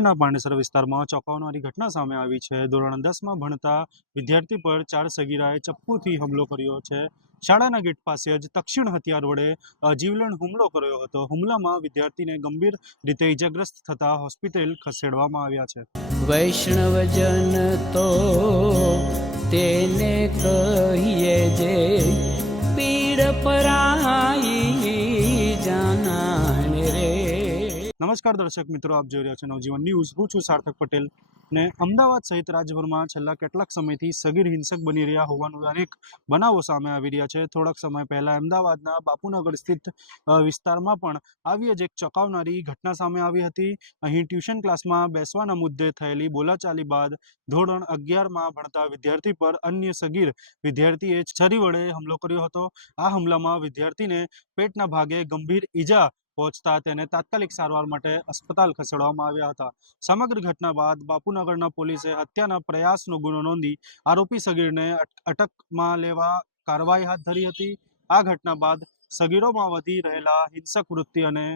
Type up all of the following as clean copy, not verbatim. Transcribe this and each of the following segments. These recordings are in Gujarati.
શહેરના પાંડેસરા વિસ્તારમાં ચોંકાવનારી ઘટના સામે આવી છે। ધોરણ 10માં ભણતા વિદ્યાર્થી પર 4 સગીરાએ ચપ્પુથી હુમલો કર્યો છે। શાળાના ગેટ પાસે જ તીક્ષ્ણ હથિયાર વડે જીવલેણ હુમલો કર્યો હતો। હુમલામાં વિદ્યાર્થીને ગંભીર રીતે ઈજાગ્રસ્ત થતા હોસ્પિટલ ખસેડવામાં આવ્યા છે। વૈષ્ણવજન તો તેને કહીએ જે પીડ પરાઈ જાનાને રે। નમસ્કાર દર્શક મિત્રો, આપ જોઈ રહ્યા છો નવજીવન ન્યૂઝ। હું છું સાર્થક પટેલ ને અમદાવાદ સહિત રાજ્યભરમાં છેલ્લા કેટલાક સમયથી સગીર હિંસક બની રહ્યા હોવાનું અનેક બનાવો સામે આવી રહ્યા છે। થોડાક સમય પહેલા અમદાવાદના બાપુનગર સ્થિત વિસ્તારમાં પણ આવી જ એક ચોંકાવનારી ઘટના સામે આવી હતી। અહીં ટ્યુશન ક્લાસમાં બેસવાના મુદ્દે થયેલી બોલાચાલી બાદ ધોરણ 11માં ભણતા વિદ્યાર્થી પર અન્ય સગીર વિદ્યાર્થીએ છરી વડે હુમલો કર્યો હતો। આ હુમલામાં વિદ્યાર્થીને પેટના ભાગે ગંભીર ઈજા પહોંચતા તેને તાત્કાલિક સારવાર માટે अस्पताल ખસેડવામાં આવ્યા હતા। સમગ્ર ઘટના બાદ બાપુનગરના પોલીસે હત્યાના પ્રયાસનો ગુનો નોંધી આરોપી સગીરને અટકમાં લેવા કાર્યવાહી હાથ ધરી હતી। આ ઘટના બાદ સગીરોમાં વધી રહેલા હિંસક વૃત્તિ અને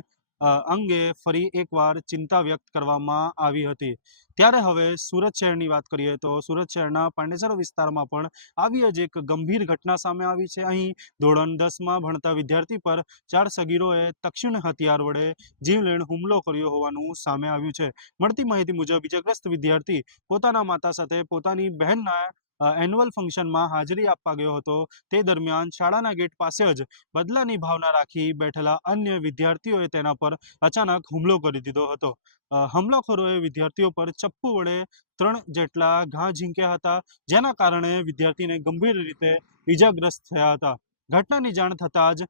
અંગે ફરી એકવાર ચિંતા વ્યક્ત કરવામાં આવી હતી। ત્યારે હવે સુરત શહેરની વાત કરીએ તો સુરત શહેરના પાંડેસરા વિસ્તારમાં પણ આવી જ એક ગંભીર ઘટના સામે આવી છે। અહીં ધોરણ 10માં ભણતા વિદ્યાર્થી પર 4 સગીરોએ તીક્ષ્ણ હથિયાર વડે જીવલેણ હુમલો કર્યો હોવાનું સામે આવ્યું છે। મળતી માહિતી મુજબ ઈજાગ્રસ્ત વિદ્યાર્થી પોતાના માતા સાથે પોતાની બહેનના એન્યુઅલ ફંક્શનમાં હાજરી આપવા ગયો હતો। તે દરમિયાન શાળાના ગેટ પાસે જ બદલાની ભાવના રાખી બેઠેલા અન્ય વિદ્યાર્થીઓએ તેના પર અચાનક હુમલો કરી દીધો હતો। હુમલાખોરોએ વિદ્યાર્થીઓ પર ચપ્પુ વડે 3 જેટલા ઘા ઝીંક્યા હતા, જેના કારણે વિદ્યાર્થીને ગંભીર રીતે ઈજાગ્રસ્ત થયા હતા। ઘટનાની જાણ થતાં જ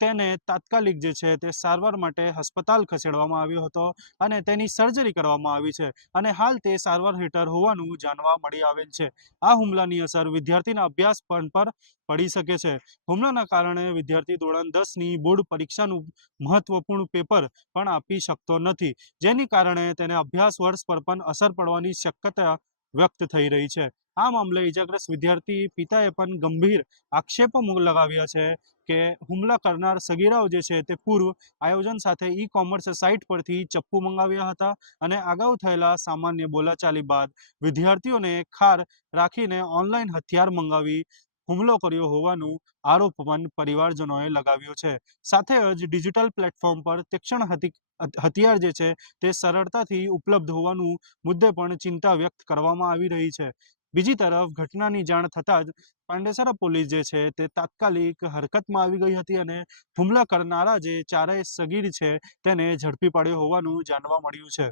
તેને તાત્કાલિક જે છે તે સારવાર માટે अस्पताल ખસેડવામાં આવ્યો હતો અને તેની સર્જરી કરવામાં આવી છે અને હાલ તે સારવાર હેઠળ હોવાનું જાણવા મળી આવેલ છે। આ હુમલાની અસર વિદ્યાર્થીના અભ્યાસ પર પડી શકે છે। હુમલાના કારણે વિદ્યાર્થી ધોરણ 10ની બોર્ડ પરીક્ષાનું મહત્વપૂર્ણ પેપર પણ આપી શકતો નથી, જેની કારણે તેને અભ્યાસ વર્ષ પર પણ અસર પડવાની શક્યતા વ્યક્ત થઈ રહી છે। આ મામલે ઈજાગ્રસ્ત વિદ્યાર્થી પિતાએ પણ ગંભીર આક્ષેપો લગાવ્યા છે કે હુમલા કરનાર સગીરાઓ જે છે તે પૂર્વ આયોજન સાથે ઈ-કોમર્સ સાઇટ પરથી ચપ્પુ મંગાવ્યા હતા અને અગાઉ થયેલા સામાન્ય બોલાચાલી બાદ વિદ્યાર્થીઓને ખાર રાખીને ઓનલાઈન હથિયાર મંગાવી હુમલો કર્યો હોવાનું આરોપ પણ પરિવારજનોએ લગાવ્યો છે। સાથે જ ડિજિટલ પ્લેટફોર્મ પર તીક્ષ્ણ હથિયાર જે છે તે સરળતાથી ઉપલબ્ધ હોવાનું મુદ્દે પણ ચિંતા વ્યક્ત કરવામાં આવી રહી છે। બીજી તરફ ઘટનાની જાણ થતાં જ પાંડેસરા પોલીસ જે છે તે તાત્કાલિક હરકતમાં આવી ગઈ હતી અને હુમલા કરનારા જે 4 સગીર છે તેને ઝડપી પાડ્યો હોવાનું જાણવા મળ્યું છે।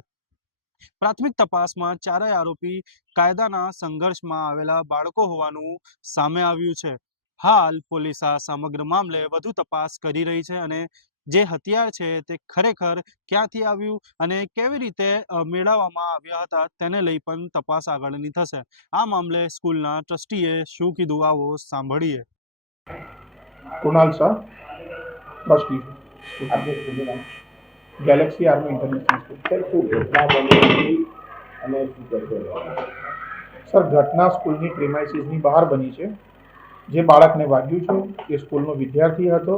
પ્રાથમિક તપાસમાં 4 આરોપી કાયદાના સંઘર્ષમાં આવેલા બાળકો હોવાનું સામે આવ્યું છે। હાલ પોલીસ આ સમગ્ર મામલે વધુ તપાસ કરી રહી છે અને જે હથિયાર છે તે ખરેખર ક્યાંથી આવ્યું અને કેવી રીતે મેળવવામાં આવ્યા હતા તેને લઈ પણ તપાસ આગળની થશે। આ મામલે સ્કૂલના ટ્રસ્ટીએ શું કીધું આવો સાંભળીએ। Kunal Shah, trustee, Galaxy army international sir घटना स्कूलની પ્રીમાઇસીસની બહાર બની છે। જે બાળકને વાગ્યું છે એ સ્કૂલનો વિદ્યાર્થી હતો,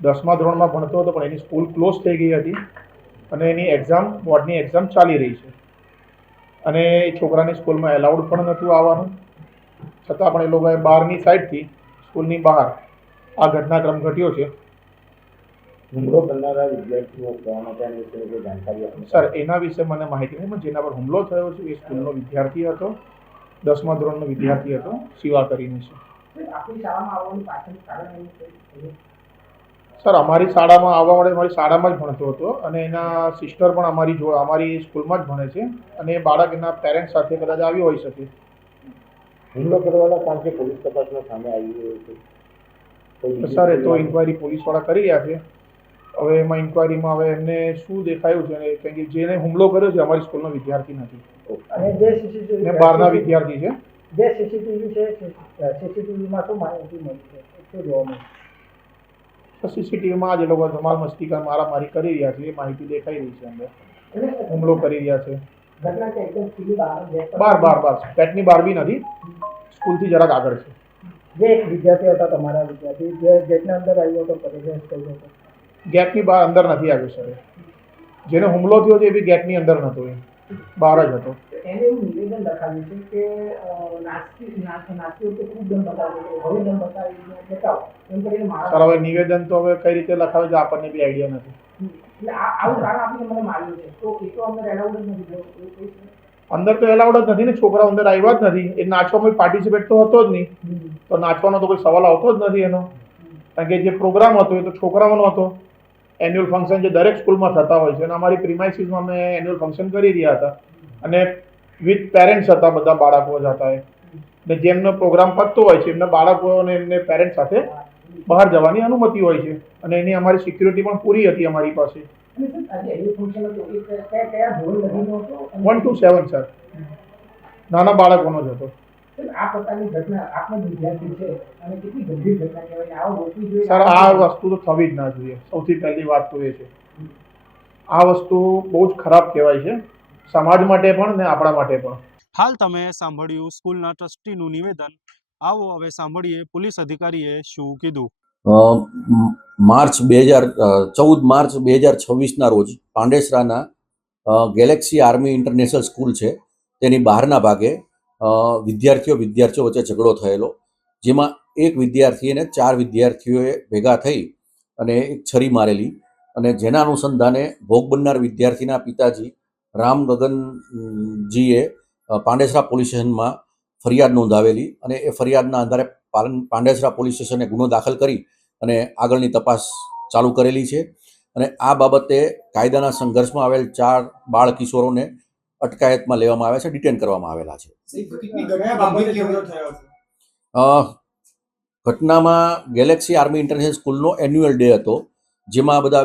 10મા ધોરણમાં ભણતો હતો, પણ એની સ્કૂલ ક્લોઝ થઈ ગઈ હતી અને એની એક્ઝામ બોર્ડની એક્ઝામ ચાલી રહી છે અને એ છોકરાની સ્કૂલમાં એલાઉડ પણ નહોતું આવવાનું, છતાં પણ એ લોકોએ બહારની સાઈડથી સ્કૂલની બહાર આ ઘટનાક્રમ ઘટ્યો છે। હુમલો કરનારા વિદ્યાર્થીઓ કોણ હતા એના વિશે કોઈ જાણકારી આપો સર? એના વિશે મને માહિતી નહીં, પણ જેના પર હુમલો થયો છે એ સ્કૂલનો વિદ્યાર્થી હતો, 10મા ધોરણનો વિદ્યાર્થી હતો, શિવા કરીને છે। સર અમારી શાળામાં આવવા માટે મારી શાળામાં જ ભણતો હતો અને એના સિસ્ટર પણ અમારી સ્કૂલમાં જ ભણે છે અને એ બાળક એના પેરેન્ટ્સ સાથે કદાચ આવ્યો હોઈ શકે। હુમલો કરવાના કારણ કે પોલીસ તપાસમાં સામે આવ્યું છે સર એ તો ઇન્કવાયરી પોલીસવાળા કરી રહ્યા છે। હવે એમાં ઇન્કવાયરીમાં હવે એમને શું દેખાયું છે કારણ કે જેને હુમલો કર્યો છે અમારી સ્કૂલનો વિદ્યાર્થી નથી અને જે સીસીટીવી ને બહારના વિદ્યાર્થી છે। જે સીસીટીવી છે સીસીટીવીમાં શું માહિતી મળી છે, શું જોવા મળ્યું? સીસીટીવીમાં આજે લોકો ધમાલ મસ્તી મારામારી કરી રહ્યા છે એ માહિતી દેખાઈ રહી છે। અંદર હુમલો કરી રહ્યા છે ઘટના છે એકદમ સ્કૂલની બહાર પેટની બહાર બી નથી, સ્કૂલથી જરાક આગળ છે। જે એક વિદ્યાર્થી હતા તમારા વિદ્યાર્થી જે ગેટના અંદર આવ્યો હતો, પ્રવેશ કર્યો હતો, ગેટની બહાર અંદર નથી આવ્યો સર। જેને હુમલો થયો છે એ બી ગેટની અંદર નહોતો। બહાર જ હતો. એને એવું નિવેદન લખાવ્યું છે કે નાચતી વખતે ખૂબ દમ બતાવ્યો છે, હવે દમ બતાવીને બતાવો એમ કરીને મારા સર હવે નિવેદન તો હવે કઈ રીતે લખાવે છે આપણને બી આઈડિયા નથી. એટલે આવું કારણ આપીને મને માર્યું છે, તો એ તો અમને એલાઉડ જ નથી થયું. એવું કંઈ છે? અંદર તો એલાઉડ જ નથી ને, છોકરાઓ અંદર આવ્યા જ નથી. એ નાચવામાં પાર્ટિસિપેટ તો હતો જ નહીં, તો નાચવાનો તો કોઈ સવાલ આવતો જ નથી એનો. કારણ કે જે પ્રોગ્રામ હતો એ તો છોકરાઓનો હતો. એન્યુઅલ ફંક્શન જે દરેક સ્કૂલમાં થતા હોય છે, અને અમારી પ્રિમાઇસીસમાં અમે એન્યુઅલ ફંક્શન કરી રહ્યા હતા, અને વિથ પેરેન્ટ્સ હતા, બધા બાળકો જ હતા. ને જેમનો પ્રોગ્રામ પતતો હોય છે એમના બાળકો અને એમને પેરેન્ટ્સ સાથે બહાર જવાની અનુમતિ હોય છે, અને એની અમારી સિક્યુરિટી પણ પૂરી હતી અમારી પાસે. અને સર આજે એન્યુઅલ ફંક્શન હતું એ કયા ધોરણ લગીનો હતો? 1 to 7 સર, નાના બાળકોનો જ હતો. સર આ પ્રકારની ઘટના આપનો વિદ્યાર્થી છે અને કેટલી ગંભીર ઘટના કહેવાય, આવો રોકવી જોઈએ. સર આ વસ્તુ તો થવી જ ના જોઈએ. સૌથી પહેલી વાત તો એ છે, આ વસ્તુ બહુ જ ખરાબ કહેવાય છે, સમાજ માટે પણ ને આપણા માટે પણ. હાલ તમે સાંભળ્યું સ્કૂલના ટ્રસ્ટીનું નિવેદન. આવો હવે સાંભળીએ પોલીસ અધિકારીએ શું કીધું. માર્ચ 2026ના રોજ પાંડેસરાના ગેલેક્સી આર્મી ઇન્ટરનેશનલ સ્કૂલ છે તેની બહારના ભાગે વિદ્યાર્થીઓ વચ્ચે ઝઘડો થયેલો, જેમાં એક વિદ્યાર્થી અને 4 વિદ્યાર્થીઓએ ભેગા થઈ અને એક છરી મારેલી, અને જેના અનુસંધાને ભોગ બનનાર વિદ્યાર્થીના પિતાજી રામ ગગનજીએ પાંડેસરા પોલીસ સ્ટેશનમાં ફરિયાદ નોંધાવેલી, અને એ ફરિયાદના આધારે પાંડેસરા પોલીસ સ્ટેશને ગુનો દાખલ કરી અને આગળની તપાસ ચાલુ કરેલી છે. અને આ બાબતે કાયદાના સંઘર્ષમાં આવેલ 4 બાળ કિશોરોને અટકાયતમાં લેવામાં આવ્યા છે, ડિટેન કરવામાં આવેલા છે. ઘટનામાં ગેલેક્સી આર્મી ઇન્ટરનેશનલ સ્કૂલનો એન્યુઅલ ડે હતો, જેમાં બધા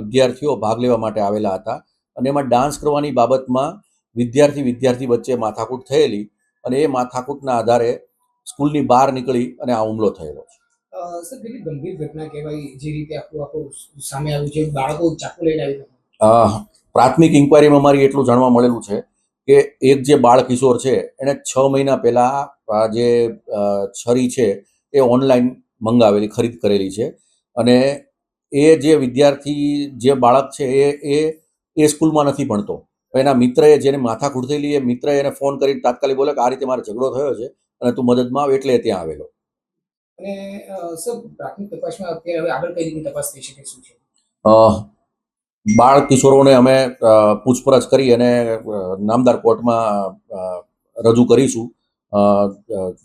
વિદ્યાર્થીઓ ભાગ લેવા માટે આવેલા હતા, અને એમાં ડાન્સ કરવાની બાબતમાં વિદ્યાર્થી વચ્ચે માથાકૂટ થયેલી, અને એ માથાકૂટના આધારે સ્કૂલની બહાર નીકળી અને આ હુમલો થયેલો છે. સર કેટલી ગંભીર ઘટના કહેવાય, જે રીતે આખું સામે આવ્યું છે, બાળકો ચાકુ લઈને આવ્યું. પ્રાથમિક ઇન્કવાયરીમાં મારી એટલું જાણવા મળેલું છે કે એક જે બાળ કિશોર છે એણે 6 મહિના પહેલા જે છરી છે એ ઓનલાઈન મંગાવેલી, ખરીદ કરેલી છે, અને એ જે વિદ્યાર્થી જે બાળક છે એ સ્કૂલમાં નથી ભણતો. એના મિત્રએ જેને માથાકૂટ થયેલી, એ મિત્રએ એને ફોન કરીને તાત્કાલિક બોલે કે આ રીતે મારે ઝઘડો થયો છે અને તું મદદમાં આવ, એટલે ત્યાં આવેલો. અને સર પ્રાથમિક તપાસમાં અત્યારે હવે આગળ કઈ રીતની તપાસ થઈ શકે શું છે? બાળ કિશોરોને અમે પૂછપરછ કરી અને નામદાર કોર્ટમાં રજૂ કરીશું,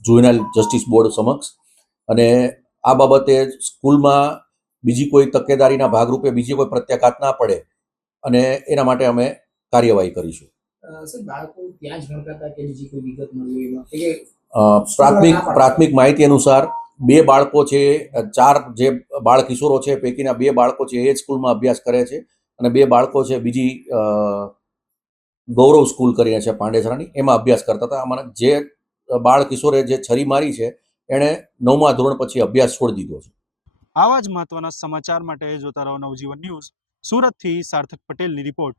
જુવેનાઇલ જસ્ટિસ બોર્ડ સમક્ષ. અને આ બાબતે સ્કૂલમાં બીજી કોઈ તકેદારીના ભાગરૂપે બીજી કોઈ પ્રત્યાઘાત ના પડે, અને એના માટે અમે કાર્યવાહી કરીશું. સર બાળકો ત્યાં જ ભણતા હતા કે બીજી કોઈ વિગત મળી એમાં? પ્રાથમિક માહિતી અનુસાર 2 બાળકો છે, 4 જે બાળ કિશોરો છે પૈકીના 2 બાળકો છે એ જ સ્કૂલમાં અભ્યાસ કરે છે, અને 2 બાળકો છે બીજી ગૌરવ સ્કૂલ કરીને છે પાંડેસરાની, એમાં અભ્યાસ કરતા હતા. આમાં જે બાળ કિશોરે જે છરી મારી છે એણે 9મા ધોરણ પછી અભ્યાસ છોડી દીધો છે. આવા જ મહત્વના સમાચાર માટે જોતા રહો નવજીવન ન્યૂઝ. સુરતથી સાર્થક પટેલની રિપોર્ટ.